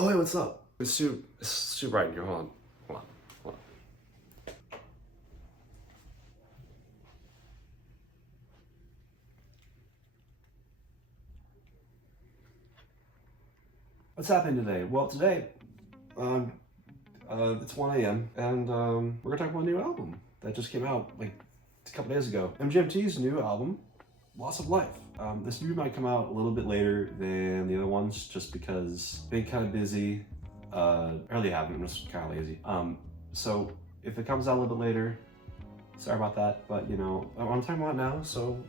Oh, hey, what's up? It's too bright in here. Hold on. What's happening today? Well, today, um, it's 1 a.m. and we're gonna talk about a new album that just came out like a couple days ago. MGMT's new album, Loss of Life. This new might come out a little bit later than the other ones, just because been kind of busy. I really haven't. I'm just kind of lazy. So if it comes out a little bit later, sorry about that. But you know, I'm talking about it now, so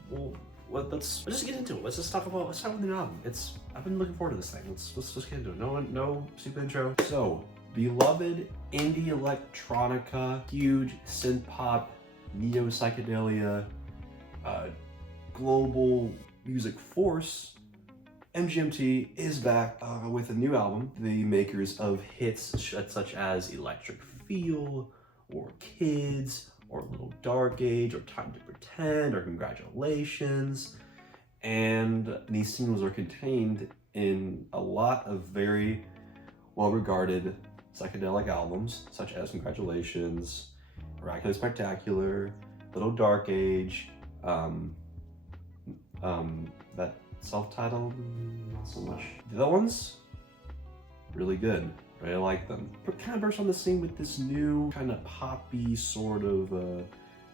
let's just get into it. Let's start with the new album. I've been looking forward to this thing. Let's just get into it. No stupid intro. So, beloved indie electronica, huge synth-pop, neo psychedelia, global music force, MGMT is back with a new album. The makers of hits such as Electric Feel, or Kids, or Little Dark Age, or Time to Pretend, or Congratulations. And these singles are contained in a lot of very well-regarded psychedelic albums, such as Congratulations, Miraculous Spectacular, Little Dark Age, that self-titled, not so much. The other ones, really good. Really like them. But kind of burst on the scene with this new kind of poppy sort of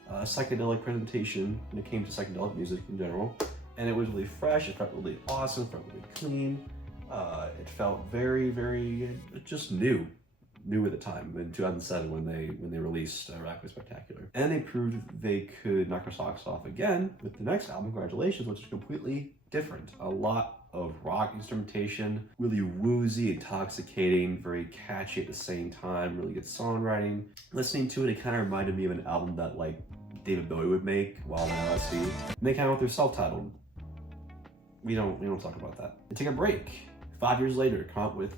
psychedelic presentation when it came to psychedelic music in general. And it was really fresh, it felt really awesome, it felt really clean. It felt very, very just new at the time in 2007 when they released Miraculous Spectacular. And they proved they could knock their socks off again with the next album, Congratulations, which is completely different. A lot of rock instrumentation, really woozy, intoxicating, very catchy at the same time, really good songwriting. Listening to it, it kind of reminded me of an album that like David Bowie would make while on LSD. And they came out with their self-titled. We don't talk about that. They take a break. 5 years later, to come up with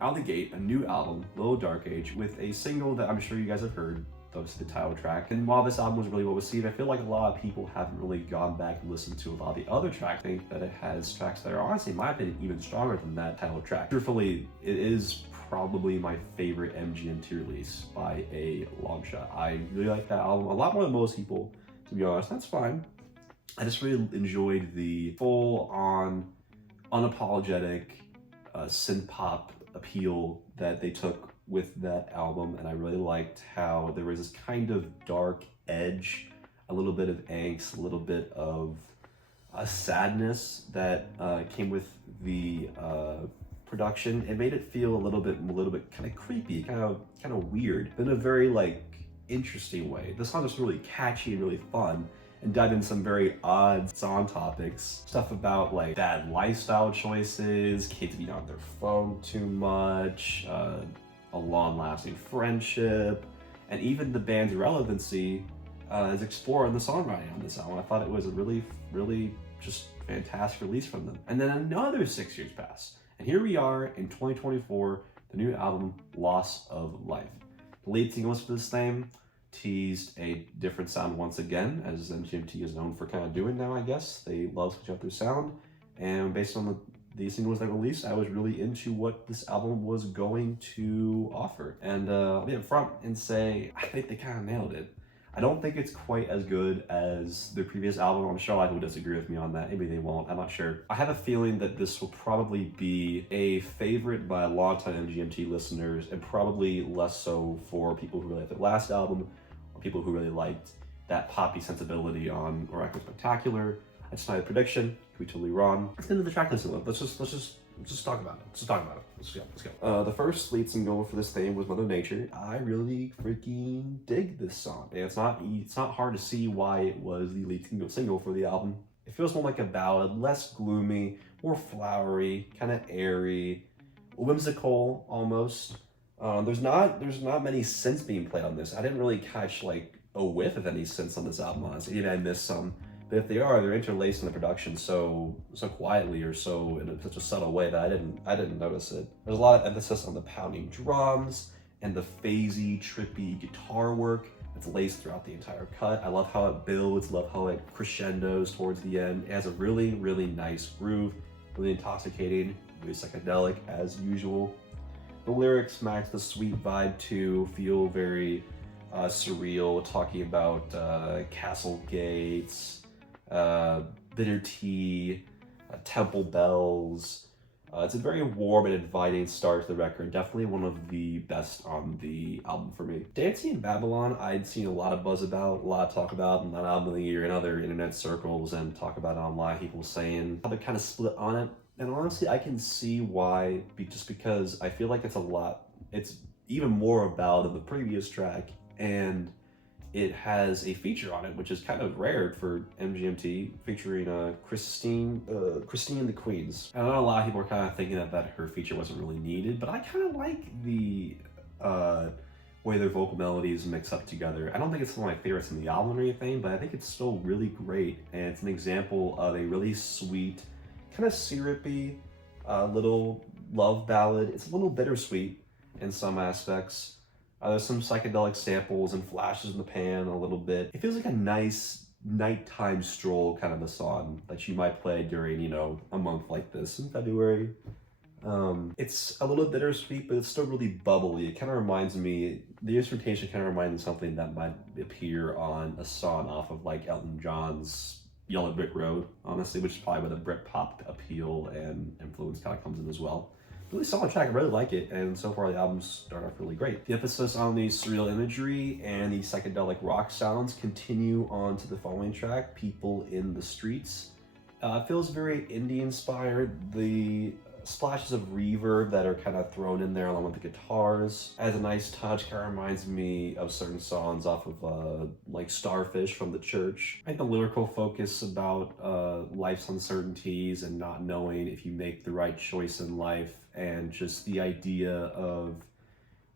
out of the gate, a new album, Little Dark Age, with a single that I'm sure you guys have heard. That's the title track. And while this album was really well received, I feel like a lot of people haven't really gone back and listened to a lot of the other tracks. I think that it has tracks that are honestly, in my opinion, even stronger than that title track. Truthfully, it is probably my favorite MGMT release by a long shot. I really like that album a lot more than most people, to be honest. That's fine. I just really enjoyed the full-on, unapologetic synth-pop appeal that they took with that album, and I really liked how there was this kind of dark edge, a little bit of angst, a little bit of sadness that came with the production. It made it feel a little bit kind of creepy, kind of weird, but in a very like interesting way. The song is really catchy and really fun, and dive into some very odd song topics. Stuff about like bad lifestyle choices, kids being on their phone too much, a long-lasting friendship, and even the band's relevancy is explored in the songwriting on this album. I thought it was a really, really just fantastic release from them. And then another 6 years passed, and here we are in 2024, the new album, Loss of Life. The lead single for this thing teased a different sound once again, as MGMT is known for kind of doing now, I guess. They love switching up their sound, and based on the singles they released, I was really into what this album was going to offer. And I'll be up front and say, I think they kind of nailed it. I don't think it's quite as good as their previous album. I'm sure a lot of people disagree with me on that. Maybe they won't, I'm not sure. I have a feeling that this will probably be a favorite by longtime MGMT listeners, and probably less so for people who really liked the last album, or people who really liked that poppy sensibility on Miraculous Spectacular. That's my prediction. Could be totally wrong. Let's get into the track listing. Let's just talk about it. Let's go. The first lead single for this thing was Mother Nature. I really freaking dig this song. And it's not hard to see why it was the lead single for the album. It feels more like a ballad, less gloomy, more flowery, kind of airy, whimsical almost. There's not many synths being played on this. I didn't really catch like a whiff of any synths on this album, honestly. Maybe I missed some. But if they are, they're interlaced in the production so quietly, or so in such a subtle way that I didn't notice it. There's a lot of emphasis on the pounding drums and the phasey, trippy guitar work that's laced throughout the entire cut. I love how it builds, love how it crescendos towards the end. It has a really, really nice groove, really intoxicating, very psychedelic as usual. The lyrics match the sweet vibe too, feel very surreal, talking about castle gates, bitter tea, temple bells. It's a very warm and inviting start to the record. Definitely one of the best on the album for me. Dancing in Babylon, I'd seen a lot of buzz about, a lot of talk about, and that album of the year in other internet circles, and talk about it online, people saying how they're kind of split on it. And honestly, I can see why, just because I feel like it's even more about than the previous track, and it has a feature on it, which is kind of rare for MGMT, featuring Christine and the Queens. I know a lot of people are kind of thinking that her feature wasn't really needed, but I kind of like the way their vocal melodies mix up together. I don't think it's one of my favorites in the album or anything, but I think it's still really great, and it's an example of a really sweet, kind of syrupy little love ballad. It's a little bittersweet in some aspects. There's some psychedelic samples and flashes in the pan a little bit. It feels like a nice nighttime stroll kind of a song that you might play during, you know, a month like this in February. It's a little bittersweet, but it's still really bubbly. It kind of reminds me, the instrumentation kind of reminds me of something that might appear on a song off of like Elton John's Yellow Brick Road, honestly, which is probably where the Britpop appeal and influence kind of comes in as well. Really solid track, I really like it, and so far the albums start off really great. The emphasis on the surreal imagery and the psychedelic rock sounds continue on to the following track, People in the Streets. It feels very indie inspired. The splashes of reverb that are kind of thrown in there along with the guitars as a nice touch kind of reminds me of certain songs off of like Starfish from The Church. I think the lyrical focus about life's uncertainties and not knowing if you make the right choice in life, and just the idea of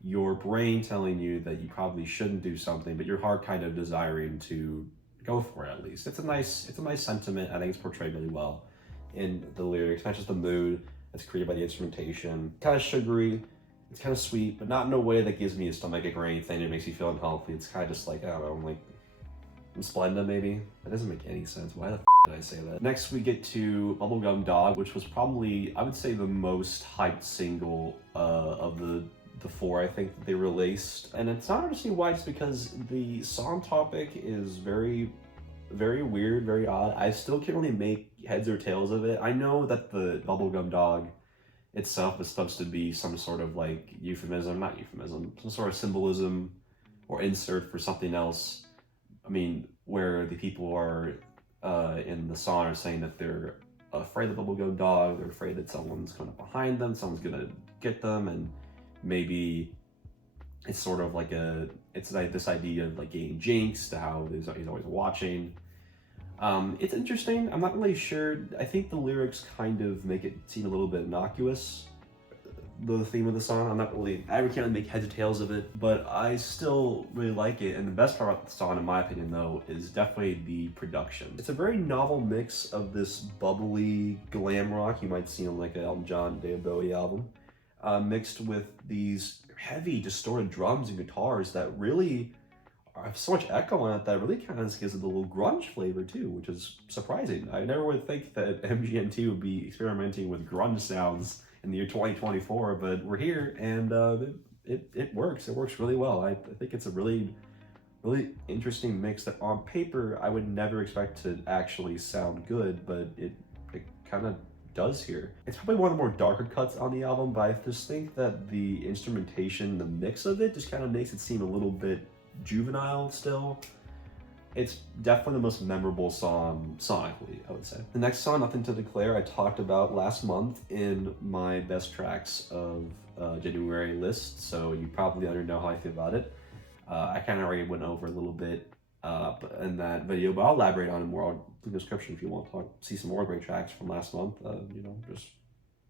your brain telling you that you probably shouldn't do something, but your heart kind of desiring to go for it at least. It's a nice sentiment. I think it's portrayed really well in the lyrics, not just the mood that's created by the instrumentation. Kind of sugary, it's kind of sweet, but not in a way that gives me a stomachache or anything. It makes me feel unhealthy. It's kind of just like, I don't know, like Splenda maybe? That doesn't make any sense. Why the did I say that? Next we get to Bubblegum Dog, which was probably, I would say, the most hyped single of the four I think that they released. And it's not hard to see why, just because the song topic is very, very weird, very odd. I still can't really make heads or tails of it. I know that the Bubblegum Dog itself is supposed to be some sort of like some sort of symbolism or insert for something else. I mean, where the people are in the song are saying that they're afraid of the bubblegum dog, they're afraid that someone's coming up behind them, someone's gonna get them, and maybe it's sort of like it's like this idea of like getting jinxed, to how he's always watching. It's interesting. I'm not really sure. I think the lyrics kind of make it seem a little bit innocuous, the theme of the song. I can't really make heads or tails of it, but I still really like it. And the best part about the song, in my opinion, though, is definitely the production. It's a very novel mix of this bubbly glam rock you might see on like an Elton John, David Bowie album, mixed with these heavy distorted drums and guitars that really have so much echo on it that really kind of gives it a little grunge flavor too, which is surprising. I never would think that MGMT would be experimenting with grunge sounds in the year 2024, but we're here, and it works. It works really well. I think it's a really interesting mix that on paper I would never expect to actually sound good, but it kind of does here. It's probably one of the more darker cuts on the album, but I just think that the instrumentation, the mix of it, just kind of makes it seem a little bit juvenile still. It's definitely the most memorable song sonically, I would say. The next song, Nothing to Declare, I talked about last month in my best tracks of January list, so you probably already know how I feel about it. I kind of already went over a little bit in that video, but I'll elaborate on it more in the description if you want to see some more great tracks from last month.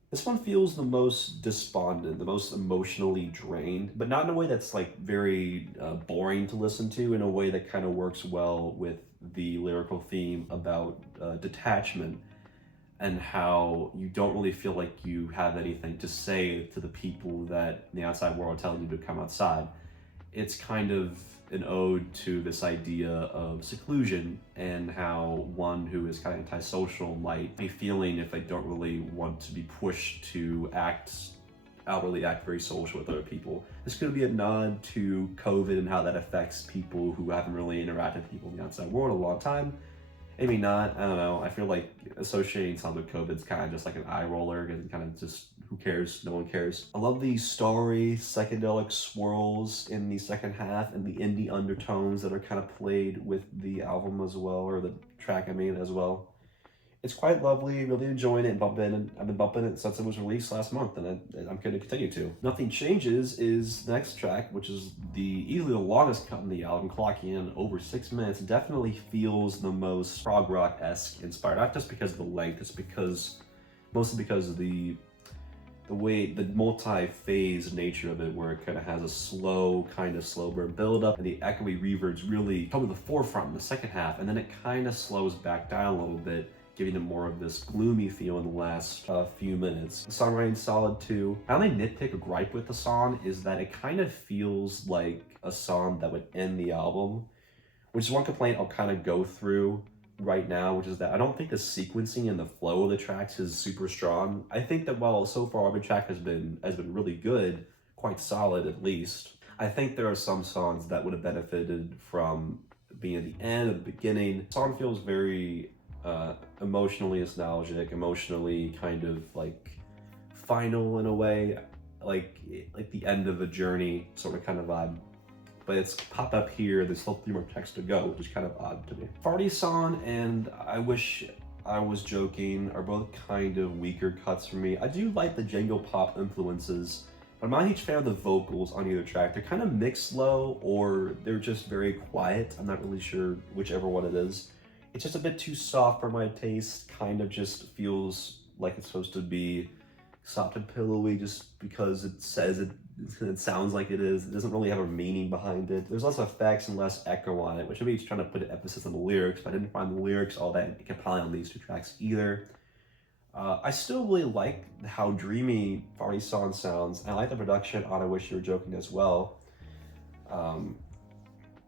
This one feels the most despondent, the most emotionally drained, but not in a way that's like very boring to listen to, in a way that kind of works well with the lyrical theme about detachment and how you don't really feel like you have anything to say to the people that in the outside world are telling you to come outside. it's kind of an ode to this idea of seclusion and how one who is kind of antisocial might be feeling if they don't really want to be pushed to outwardly act very social with other people. This could be a nod to COVID and how that affects people who haven't really interacted with people in the outside world in a long time. Maybe not, I don't know. I feel like associating something with COVID is kind of just like an eye roller and kind of just, who cares? No one cares. I love these starry psychedelic swirls in the second half and the indie undertones that are kind of played with the album as well, or the track I mean as well. It's quite lovely, really enjoying it and bumping it. I've been bumping it since it was released last month, and I'm going to continue to. Nothing Changes is the next track, which is easily the longest cut in the album, clocking in over 6 minutes. It definitely feels the most prog rock-esque inspired, not just because of the length, it's mostly because of the way, the multi-phase nature of it, where it kind of has a slow burn build up, and the echoey reverbs really come to the forefront in the second half, and then it kind of slows back down a little bit, giving it more of this gloomy feel in the last few minutes. The songwriting's solid too. My only nitpick or gripe with the song is that it kind of feels like a song that would end the album, which is one complaint I'll kind of go through right now, which is that I don't think the sequencing and the flow of the tracks is super strong. I think that while so far every track has been really good, quite solid at least, I think there are some songs that would have benefited from being at the end or the beginning. The song feels very emotionally nostalgic, emotionally kind of like final in a way, like the end of a journey sort of kind of vibe. But it's pop up here, there's still 3 more tracks to go, which is kind of odd to me. Party Song and I Wish I Was Joking are both kind of weaker cuts for me. I do like the jangle pop influences, but I'm not a huge fan of the vocals on either track. They're kind of mixed low, or they're just very quiet. I'm not really sure whichever one it is. It's just a bit too soft for my taste, kind of just feels like it's supposed to be soft and pillowy just because it says it sounds like it is. It doesn't really have a meaning behind it. There's less effects and less echo on it, which maybe it's trying to put an emphasis on the lyrics, but I didn't find the lyrics all that compelling on these 2 tracks either. I still really like how dreamy Party Song sounds, and I like the production on I Wish You Were Joking as well.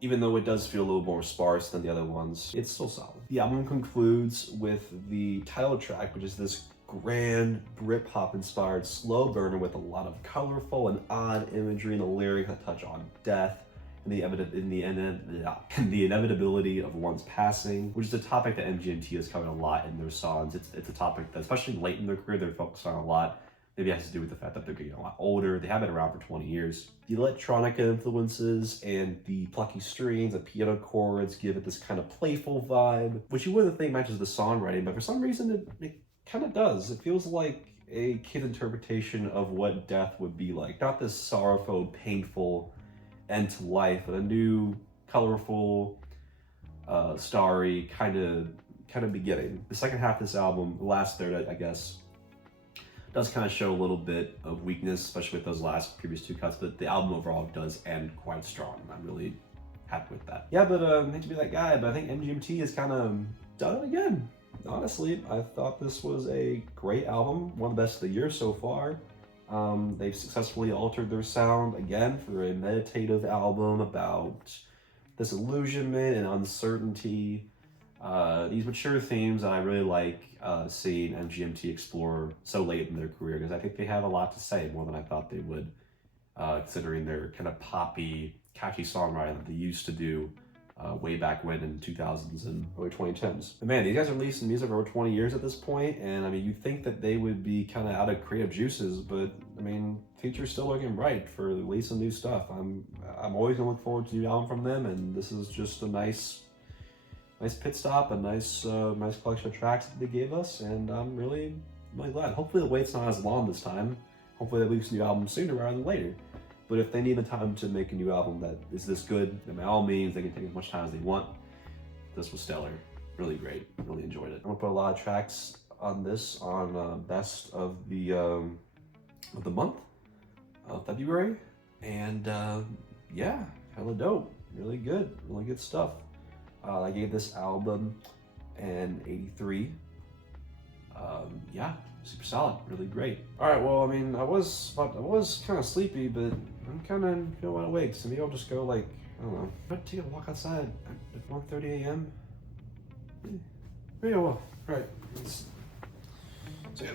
Even though it does feel a little more sparse than the other ones, it's still solid. The album concludes with the title track, which is this grand Britpop inspired slow burner with a lot of colorful and odd imagery in the lyrics that touch on death and the inevitability of one's passing, which is a topic that MGMT has covered a lot in their songs. It's a topic that, especially late in their career, they're focused on a lot. Maybe it has to do with the fact that they're getting a lot older. They have been around for 20 years. The electronica influences and the plucky strings, the piano chords give it this kind of playful vibe, which you wouldn't think matches the songwriting, but for some reason it kind of does. It feels like a kid interpretation of what death would be like. Not this sorrowful, painful end to life, but a new, colorful, starry kind of beginning. The second half of this album, the last third, I guess, does kind of show a little bit of weakness, especially with those previous 2 cuts, but the album overall does end quite strong. I'm really happy with that. Yeah, but I hate to be that guy, but I think MGMT has kind of done it again. Honestly, I thought this was a great album, one of the best of the year so far. They've successfully altered their sound again for a meditative album about disillusionment and uncertainty. These mature themes that I really like seeing MGMT explore so late in their career, because I think they have a lot to say, more than I thought they would, considering their kind of poppy, catchy songwriting that they used to do way back when in 2000s and early 2010s. But man, these guys are releasing music for over 20 years at this point, and I mean, you'd think that they would be kind of out of creative juices, but I mean, future's still looking bright for releasing new stuff. I'm always gonna look forward to a new album from them, and this is just a nice pit stop, a nice collection of tracks that they gave us, and I'm really glad. Hopefully the wait's not as long this time. Hopefully they release a new album sooner rather than later. But if they need the time to make a new album that is this good, then by all means, they can take as much time as they want. This was stellar. Really great. Really enjoyed it. I'm gonna put a lot of tracks on this on best of the month of February. And yeah, hella dope. Really good stuff. I gave this album an 83. Yeah, super solid, really great. All right, well, I mean, I was kind of sleepy, but I'm kind of feeling awake, so maybe I'll just go like, I don't know, I'd take a walk outside at 1:30 a.m. Yeah, well, all right. See ya.